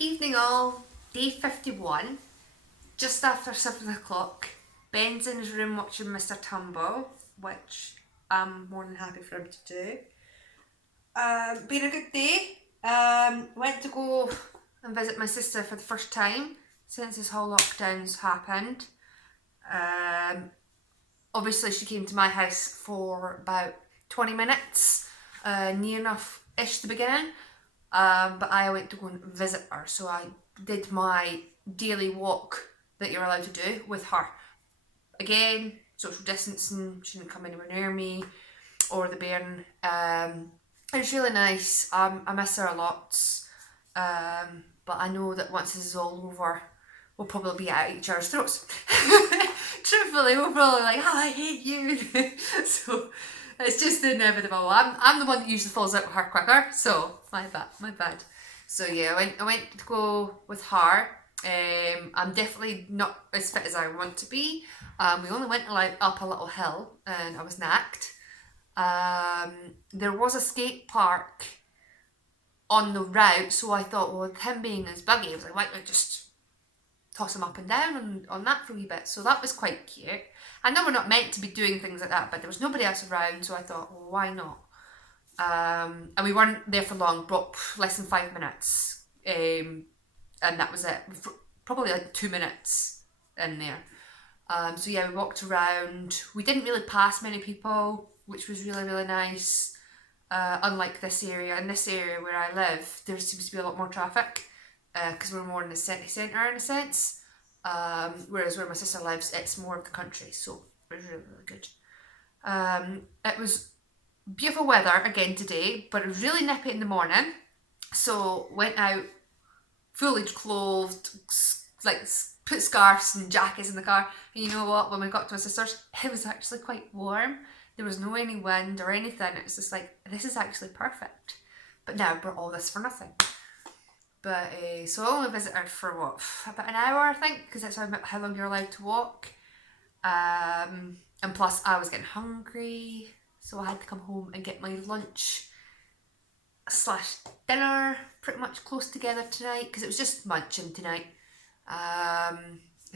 Evening all, day 51, just after 7 o'clock. Ben's in his room watching Mr. Tumble, which I'm more than happy for him to do. Been a good day. Went to go and visit my sister for the first time since this whole lockdown's happened. Obviously she came to my house for about 20 minutes, near enough-ish the beginning. But I went to go and visit her, so I did my daily walk that you're allowed to do with her. Again, social distancing, she didn't come anywhere near me or the bairn. It was really nice. I miss her a lot, but I know that once this is all over, we'll probably be at each other's throats. Truthfully, we'll probably be like, oh, I hate you. So it's just inevitable. I'm the one that usually falls out with her quicker, so my bad. So yeah, I went to go with her. I'm definitely not as fit as I want to be. We only went up a little hill and I was knacked. There was a skate park on the route, so I thought, well, with him being in his buggy, I was like, why don't I just toss him up and down on that for a wee bit. So that was quite cute. I know we're not meant to be doing things like that, but there was nobody else around, so I thought, well, why not? And we weren't there for long, but less than 5 minutes. And that was it. Probably like 2 minutes in there. So yeah, we walked around. We didn't really pass many people, which was really, really nice. Unlike this area. In this area where I live, there seems to be a lot more traffic. Because we're more in the city centre in a sense, whereas where my sister lives, it's more of the country, so it was really, really good. It was beautiful weather again today, but it was really nippy in the morning, so went out fully clothed, like put scarves and jackets in the car, and you know what, when we got to my sister's, it was actually quite warm. There was no any wind or anything. It was just like, this is actually perfect. But now I brought all this for nothing. But so I only visited for what, about an hour I think, because that's how long you're allowed to walk. And plus I was getting hungry, so I had to come home and get my lunch / dinner pretty much close together tonight, because it was just munching tonight. I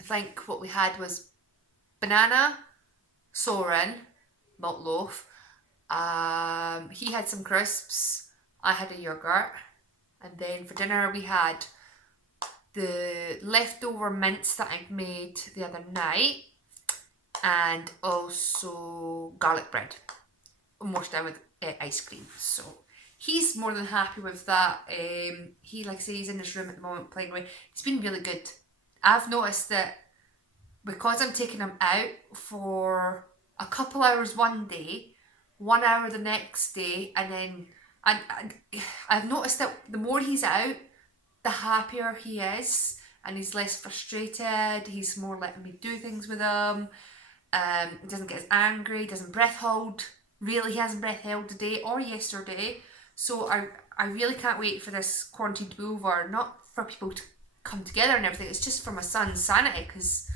think what we had was banana, Soren, malt loaf. He had some crisps, I had a yoghurt. And then for dinner we had the leftover mince that I'd made the other night, and also garlic bread, washed down with ice cream. So he's more than happy with that. He, like I say, he's in his room at the moment playing away. It's been really good. I've noticed that because I'm taking him out for a couple hours one day, 1 hour the next day, and then I've noticed that the more he's out, the happier he is, and he's less frustrated. He's more letting me do things with him. He doesn't get as angry, doesn't breath hold. Really, he hasn't breath held today or yesterday. So I really can't wait for this quarantine to be over. Not for people to come together and everything. It's just for my son's sanity, because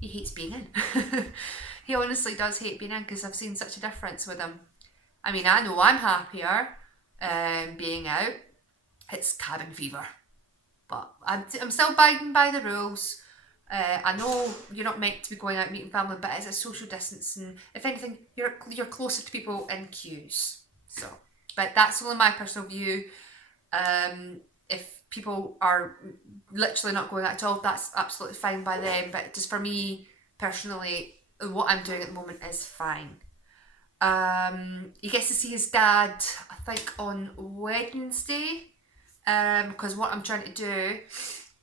he hates being in. He honestly does hate being in, because I've seen such a difference with him. I mean, I know I'm happier being out. It's cabin fever, but I'm still abiding by the rules. I know you're not meant to be going out meeting family, but it's a social distancing. If anything, you're closer to people in queues. So, but that's only my personal view. If people are literally not going out at all, that's absolutely fine by them. But just for me personally, what I'm doing at the moment is fine. He gets to see his dad, I think, on Wednesday, because what I'm trying to do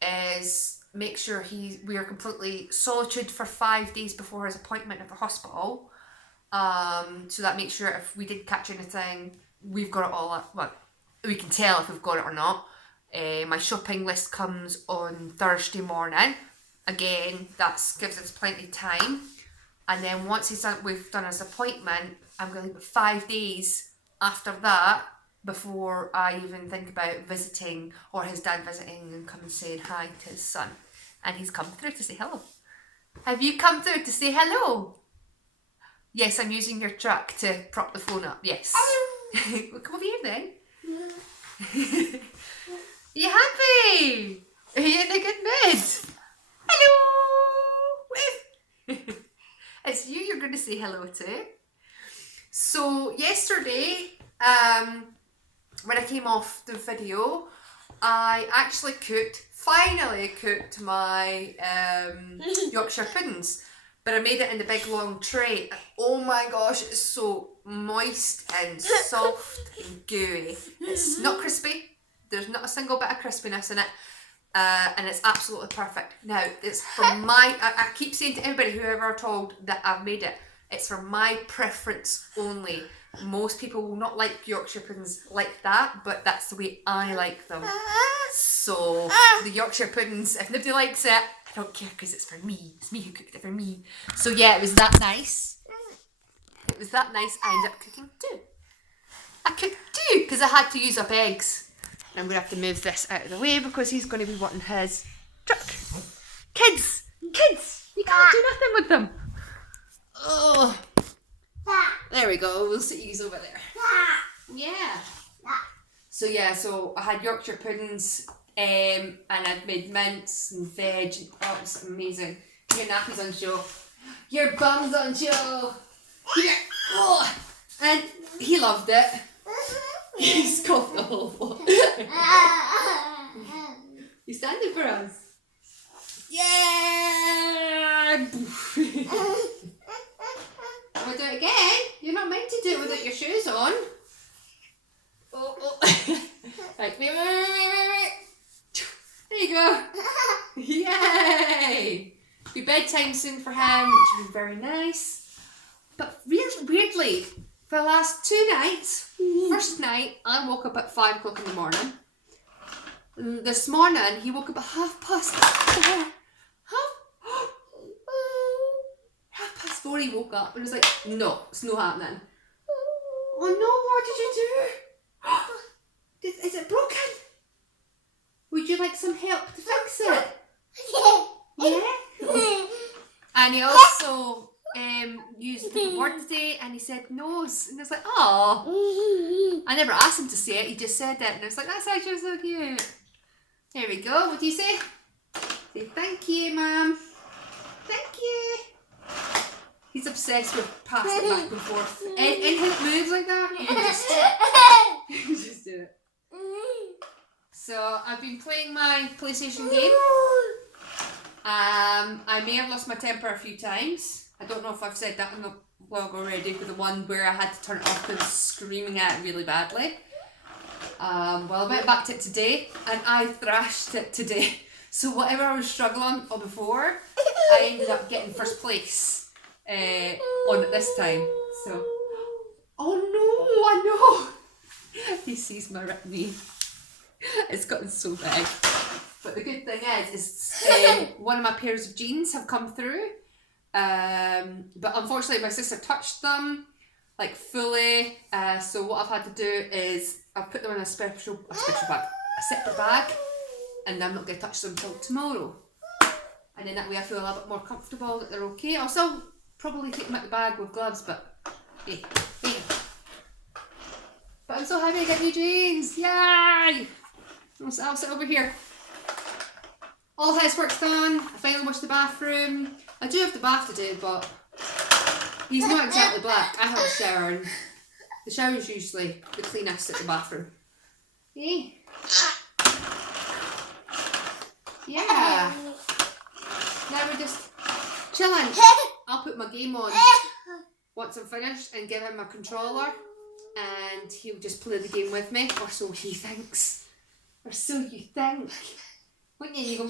is make sure we are completely solitude for 5 days before his appointment at the hospital, so that makes sure if we did catch anything, we've got it all up. Well, we can tell if we've got it or not. My shopping list comes on Thursday morning. Again, that gives us plenty of time. And then once we've done his appointment, I'm going to leave it 5 days after that before I even think about visiting, or his dad visiting and come and saying hi to his son. And he's come through to say hello. Have you come through to say hello? Yes, I'm using your truck to prop the phone up. Yes. Well, come over here then. You happy? Are you in a good mood? Hello! It's you you're going to say hello to. So yesterday, when I came off the video, I actually finally cooked my Yorkshire puddings. But I made it in the big long tray. And oh my gosh, it's so moist and soft and gooey. It's not crispy. There's not a single bit of crispiness in it. And it's absolutely perfect. Now, it's for I keep saying to everybody, whoever told that I've made it, it's for my preference only. Most people will not like Yorkshire puddings like that, but that's the way I like them. So, the Yorkshire puddings, if nobody likes it, I don't care because it's for me. It's me who cooked it for me. So yeah, it was that nice. It was that nice. I ended up cooking two. I cooked two because I had to use up eggs. I'm going to have to move this out of the way because he's going to be wanting his truck. Kids! Kids! You can't do nothing with them. Oh. There we go. We'll sit you over there. Yeah. So I had Yorkshire puddings. And I'd made mince and veg, and oh, it was amazing. Your nappy's on show. Your bum's on show. Here. Oh. And he loved it. He's coughed the whole floor. You standing for us? Yeah! Wanna do it again? You're not meant to do it without your shoes on. Oh. Right, wait. There you go. Yay! It'll be bedtime soon for him, which will be very nice. But really weirdly, for the last 2 nights, first night I woke up at 5 o'clock in the morning. This morning he woke up at 4:30. Half past 4 he woke up and was like, no, it's not happening. Oh no, what did you do? Is it broken? Would you like some help to fix it? Yeah? And he also used the word today and he said nose. And I was like, oh. I never asked him to say it, he just said it. And I was like, that's actually so cute. There we go. What do you say? Say thank you, Mum. Thank you. He's obsessed with passing it back and forth. Anything that moves like that, you just do it. So I've been playing my PlayStation game. I may have lost my temper a few times. I don't know if I've said that in the vlog already, but the one where I had to turn it off because I was screaming at it really badly. Well, I went back to it today and I thrashed it today. So whatever I was struggling on before, I ended up getting first place on it this time. So, oh no, I know. He sees my knee. It's gotten so big. But the good thing is one of my pairs of jeans have come through. But unfortunately my sister touched them like fully. So what I've had to do is I've put them in a separate bag, and I'm not going to touch them until tomorrow. And then that way I feel a little bit more comfortable that they're okay. I'll still probably take them out the bag with gloves, but hey, there you go. But I'm so happy to get new jeans! Yay! I'll sit over here. All housework's done. I finally washed the bathroom. I do have the bath to do, but he's not exactly black. I have a shower, and the shower is usually the cleanest at the bathroom. Yeah. Yeah. Now we're just chilling. I'll put my game on once I'm finished and give him my controller, and he'll just play the game with me, or so he thinks. Or so you think. Wouldn't you? You go.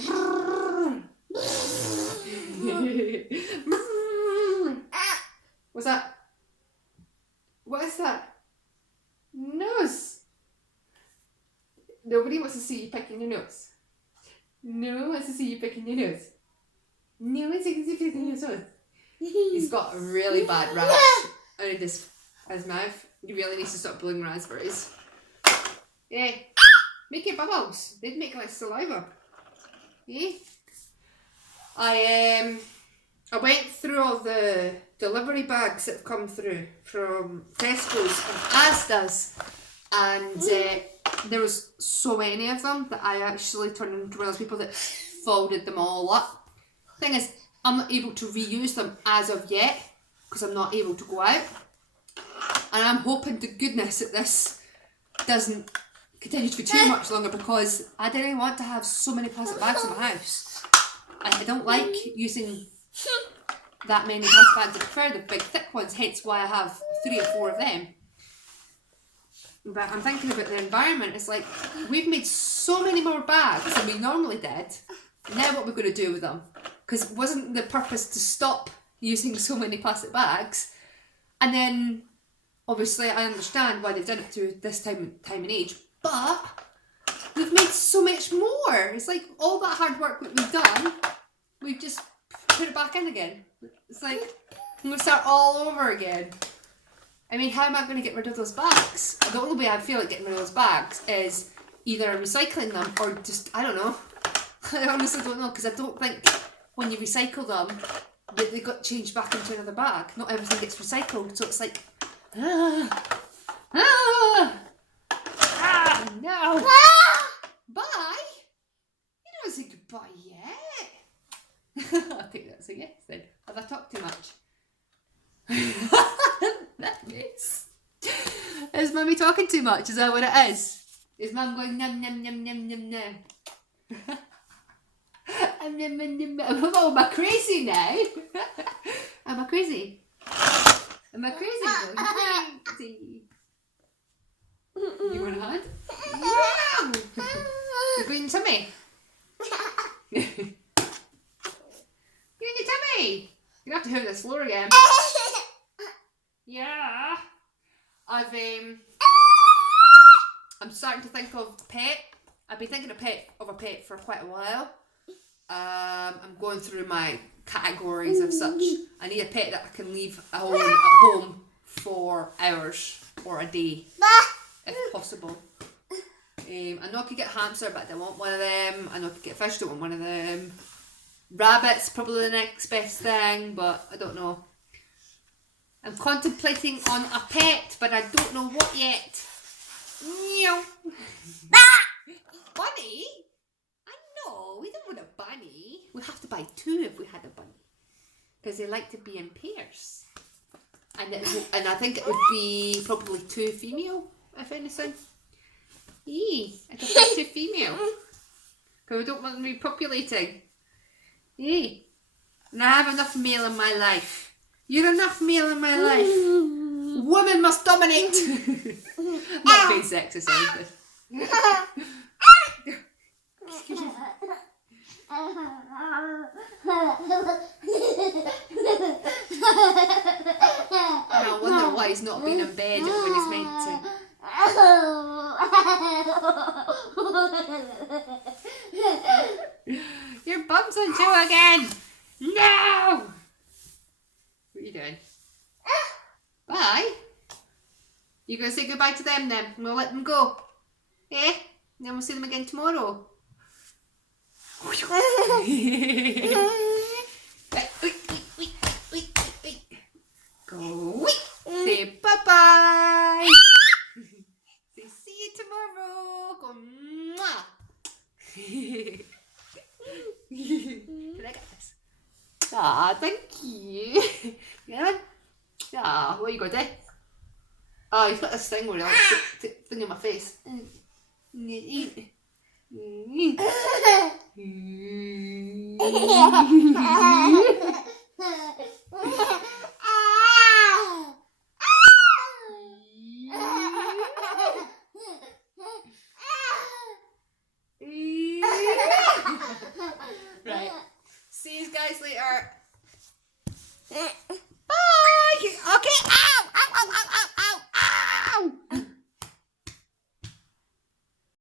What's that? What is that? Nose. Nobody wants to see you picking your nose. No one wants to see you picking your nose. No one wants to see you picking your nose. He's got a really bad rash on his mouth. He really needs to stop blowing raspberries. Yeah. Make it bubbles. They'd make like saliva. Yeah. I went through all the delivery bags that have come through from Tesco's and Asda's, and there was so many of them that I actually turned into one of those people that folded them all up. Thing is, I'm not able to reuse them as of yet because I'm not able to go out. And I'm hoping to goodness that this doesn't continue to be too much longer because I didn't want to have so many plastic bags in my house. I don't like using that many plastic bags. I prefer the big thick ones, hence why I have 3 or 4 of them. But I'm thinking about the environment. It's like, we've made so many more bags than we normally did. Now what we're going to do with them? Because wasn't the purpose to stop using so many plastic bags? And then, obviously, I understand why they've done it through this time and age, but we've made so much more. It's like all that hard work that we've done, we've just put it back in again. It's like I'm going to start all over again. I mean, how am I going to get rid of those bags? The only way I feel like getting rid of those bags is either recycling them or just, I don't know. I honestly don't know, because I don't think when you recycle them that they got changed back into another bag. Not everything gets recycled, so it's like, no. Bye? You don't say goodbye yet. I think that's a yes then. Have I talked too much? That is. Is Mummy talking too much? Is that what it is? Is Mum going num num num num num num? Oh, am I crazy now? Am I crazy? Am I crazy? Going crazy. You want a hand? No! You're going tummy? You're in your tummy? You're going to have to hear this floor again. Yeah. I'm starting to think of a pet. I've been thinking of a pet for quite a while. I'm going through my categories of such. I need a pet that I can leave at home for hours or a day, if possible. I know I could get a hamster, but I don't want one of them. I know I could get a fish, don't want one of them. Rabbit's probably the next best thing, but I don't know. I'm contemplating on a pet, but I don't know what yet. Meow. Bunny? No, we don't want a bunny. We have to buy 2 if we had a bunny, because they like to be in pairs. And I think it would be probably 2 female, if anything. I prefer 2 female, because we don't want them repopulating. And I have enough male in my life. You're enough male in my life. Women must dominate. Not being sexist or anything. Excuse me. I wonder why he's not been in bed when he's meant to. Your bum's on Joe again. No! What are you doing? Bye. You gonna say goodbye to them then? We'll let them go. Eh? Then we'll see them again tomorrow. Go. Say bye bye. Say see you tomorrow. Go. Can I get this? Ah, thank you. Yeah. Ah, what are you going to do? Oh, he's got this thing where he likes to thing in my face. Eat. Right. See you guys later.